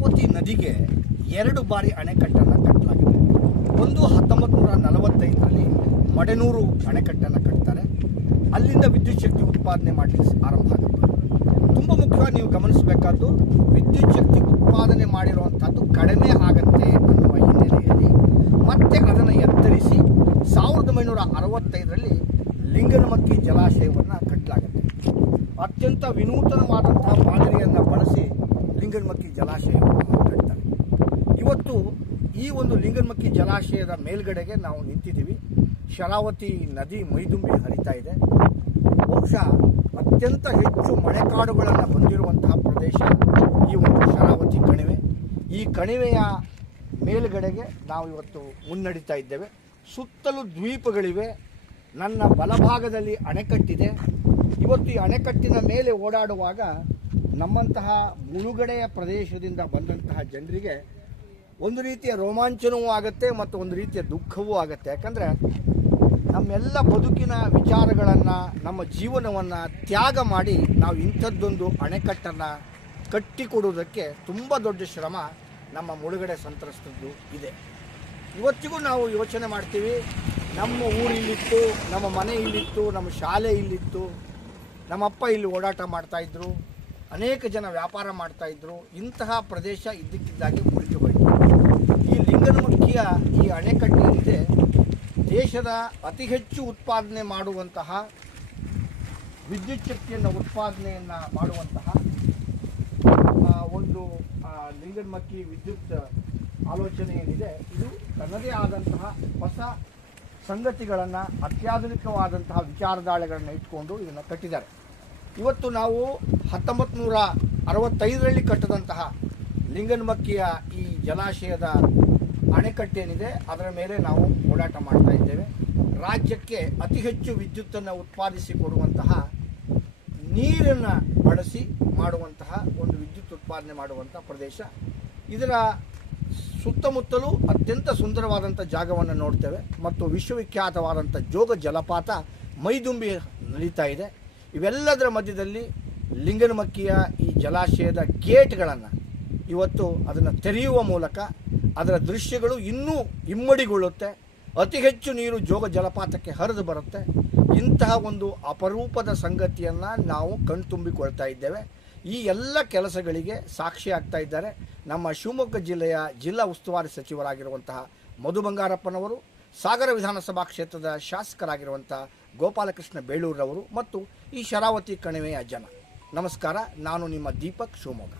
ಶರಾವತಿ ನದಿಗೆ 2 ಬಾರಿ ಅಣೆಕಟ್ಟನ್ನು ಕಟ್ಟಲಾಗಿದೆ. ಒಂದು 1945ರಲ್ಲಿ ಮಡೆನೂರು ಅಣೆಕಟ್ಟನ್ನು ಕಟ್ತಾರೆ. ಅಲ್ಲಿಂದ ವಿದ್ಯುತ್ ಶಕ್ತಿ ಉತ್ಪಾದನೆ ಮಾಡಲಿಕ್ಕೆ ಆರಂಭ ಆಗುತ್ತೆ. ತುಂಬ ಮುಖ್ಯವಾಗಿ ನೀವು ಗಮನಿಸಬೇಕಾದ್ದು, ವಿದ್ಯುತ್ ಶಕ್ತಿ ಉತ್ಪಾದನೆ ಮಾಡಿರುವಂಥದ್ದು ಕಡಿಮೆ ಆಗುತ್ತೆ ಅನ್ನುವ ಹಿನ್ನೆಲೆಯಲ್ಲಿ ಮತ್ತೆ ಅದನ್ನು ಎತ್ತರಿಸಿ 1965ರಲ್ಲಿ ಲಿಂಗನಮಕ್ಕಿ ಜಲಾಶಯವನ್ನು ಕಟ್ಟಲಾಗುತ್ತೆ. ಅತ್ಯಂತ ವಿನೂತನವಾದಂತಹ ಮಾದರಿಯನ್ನು ಬಳಸಿ ಲಿಂಗನಮಕ್ಕಿ ಜಲಾಶಯವನ್ನು ಕಟ್ತಾರೆ. ಇವತ್ತು ಈ ಒಂದು ಲಿಂಗನಮಕ್ಕಿ ಜಲಾಶಯದ ಮೇಲ್ಗಡೆಗೆ ನಾವು ನಿಂತಿದ್ದೀವಿ. ಶರಾವತಿ ನದಿ ಮೈದುಂಬಿ ಹರಿತಾ ಇದೆ. ಬಹುಶಃ ಅತ್ಯಂತ ಹೆಚ್ಚು ಮಳೆಕಾಡುಗಳನ್ನು ಹೊಂದಿರುವಂತಹ ಪ್ರದೇಶ ಈ ಒಂದು ಶರಾವತಿ ಕಣಿವೆ. ಈ ಕಣಿವೆಯ ಮೇಲುಗಡೆಗೆ ನಾವು ಇವತ್ತು ಮುನ್ನಡೀತಾ ಇದ್ದೇವೆ. ಸುತ್ತಲೂ ದ್ವೀಪಗಳಿವೆ. ನನ್ನ ಬಲಭಾಗದಲ್ಲಿ ಅಣೆಕಟ್ಟಿದೆ. ಇವತ್ತು ಈ ಅಣೆಕಟ್ಟಿನ ಮೇಲೆ ಓಡಾಡುವಾಗ ನಮ್ಮಂತಹ ಮುಳುಗಡೆಯ ಪ್ರದೇಶದಿಂದ ಬಂದಂತಹ ಜನರಿಗೆ ಒಂದು ರೀತಿಯ ರೋಮಾಂಚನವೂ ಆಗುತ್ತೆ ಮತ್ತು ಒಂದು ರೀತಿಯ ದುಃಖವೂ ಆಗುತ್ತೆ. ಯಾಕಂದರೆ ನಮ್ಮೆಲ್ಲ ಬದುಕಿನ ವಿಚಾರಗಳನ್ನು, ನಮ್ಮ ಜೀವನವನ್ನು ತ್ಯಾಗ ಮಾಡಿ ನಾವು ಇಂಥದ್ದೊಂದು ಅಣೆಕಟ್ಟನ್ನು ಕಟ್ಟಿಕೊಡುವುದಕ್ಕೆ ತುಂಬ ದೊಡ್ಡ ಶ್ರಮ ನಮ್ಮ ಮುಳುಗಡೆ ಸಂತ್ರಸ್ತದ್ದು ಇದೆ. ಇವತ್ತಿಗೂ ನಾವು ಯೋಚನೆ ಮಾಡ್ತೀವಿ, ನಮ್ಮ ಊರು ಇಲ್ಲಿತ್ತು, ನಮ್ಮ ಮನೆ ಇಲ್ಲಿತ್ತು, ನಮ್ಮ ಶಾಲೆ ಇಲ್ಲಿತ್ತು, ನಮ್ಮಪ್ಪ ಇಲ್ಲಿ ಓಡಾಟ ಮಾಡ್ತಾಯಿದ್ರು, ಅನೇಕ ಜನ ವ್ಯಾಪಾರ ಮಾಡ್ತಾಯಿದ್ರು. ಇಂತಹ ಪ್ರದೇಶ ಇದ್ದಕ್ಕಿದ್ದಾಗೆ ಮುರಿದು ಹೋಯಿತು. ಈ ಲಿಂಗನಮಕ್ಕಿಯ ಈ ಅಣೆಕಟ್ಟು ಏನಿದೆ, ದೇಶದ ಅತಿ ಹೆಚ್ಚು ಉತ್ಪಾದನೆ ಮಾಡುವಂತಹ ವಿದ್ಯುತ್ ಶಕ್ತಿಯನ್ನು ಉತ್ಪಾದನೆಯನ್ನು ಮಾಡುವಂತಹ ಒಂದು ಲಿಂಗನಮಕ್ಕಿ ವಿದ್ಯುತ್ ಆಲೋಚನೆ ಏನಿದೆ, ಇದು ತನ್ನದೇ ಆದಂತಹ ಹೊಸ ಸಂಗತಿಗಳನ್ನು, ಅತ್ಯಾಧುನಿಕವಾದಂತಹ ವಿಚಾರಧಾರೆಗಳನ್ನು ಇಟ್ಕೊಂಡು ಇದನ್ನು ಕಟ್ಟಿದ್ದಾರೆ. ಇವತ್ತು ನಾವು 1965ರಲ್ಲಿ ಕಟ್ಟಿದಂತಹ ಲಿಂಗನಮಕ್ಕಿಯ ಈ ಜಲಾಶಯದ ಅಣೆಕಟ್ಟೇನಿದೆ ಅದರ ಮೇಲೆ ನಾವು ಓಡಾಟ ಮಾಡ್ತಾ ಇದ್ದೇವೆ. ರಾಜ್ಯಕ್ಕೆ ಅತಿ ಹೆಚ್ಚು ವಿದ್ಯುತ್ತನ್ನು ಉತ್ಪಾದಿಸಿಕೊಡುವಂತಹ ನೀರನ್ನು ಬಳಸಿ ಮಾಡುವಂತಹ ಒಂದು ವಿದ್ಯುತ್ ಉತ್ಪಾದನೆ ಮಾಡುವಂಥ ಪ್ರದೇಶ. ಇದರ ಸುತ್ತಮುತ್ತಲೂ ಅತ್ಯಂತ ಸುಂದರವಾದಂಥ ಜಾಗವನ್ನು ನೋಡ್ತೇವೆ ಮತ್ತು ವಿಶ್ವವಿಖ್ಯಾತವಾದಂಥ ಜೋಗ ಜಲಪಾತ ಮೈದುಂಬಿ ನಡೀತಾ ಇದೆ. ಇವೆಲ್ಲದರ ಮಧ್ಯದಲ್ಲಿ ಲಿಂಗನಮಕ್ಕಿಯ ಈ ಜಲಾಶಯದ ಗೇಟ್ಗಳನ್ನು ಇವತ್ತು ಅದನ್ನು ತೆರೆಯುವ ಮೂಲಕ ಅದರ ದೃಶ್ಯಗಳು ಇನ್ನೂ ಇಮ್ಮಡಿಗೊಳ್ಳುತ್ತೆ. ಅತಿ ಹೆಚ್ಚು ನೀರು ಜೋಗ ಜಲಪಾತಕ್ಕೆ ಹರಿದು ಬರುತ್ತೆ. ಇಂತಹ ಒಂದು ಅಪರೂಪದ ಸಂಗತಿಯನ್ನು ನಾವು ಕಣ್ತುಂಬಿಕೊಳ್ತಾ ಇದ್ದೇವೆ. ಈ ಎಲ್ಲ ಕೆಲಸಗಳಿಗೆ ಸಾಕ್ಷಿಯಾಗ್ತಾ ಇದ್ದಾರೆ ನಮ್ಮ ಶಿವಮೊಗ್ಗ ಜಿಲ್ಲೆಯ ಜಿಲ್ಲಾ ಉಸ್ತುವಾರಿ ಸಚಿವರಾಗಿರುವಂತಹ ಮಧು ಬಂಗಾರಪ್ಪನವರು, ಸಾಗರ ವಿಧಾನಸಭಾ ಕ್ಷೇತ್ರದ ಶಾಸಕರಾಗಿರುವಂಥ ಗೋಪಾಲಕೃಷ್ಣ ಬೇಳೂರವರು ಮತ್ತು ಈ ಶರಾವತಿ ಕಣಿವೆಯ ಜನ. ನಮಸ್ಕಾರ, ನಾನು ನಿಮ್ಮ ದೀಪಕ್, ಶಿವಮೊಗ್ಗ.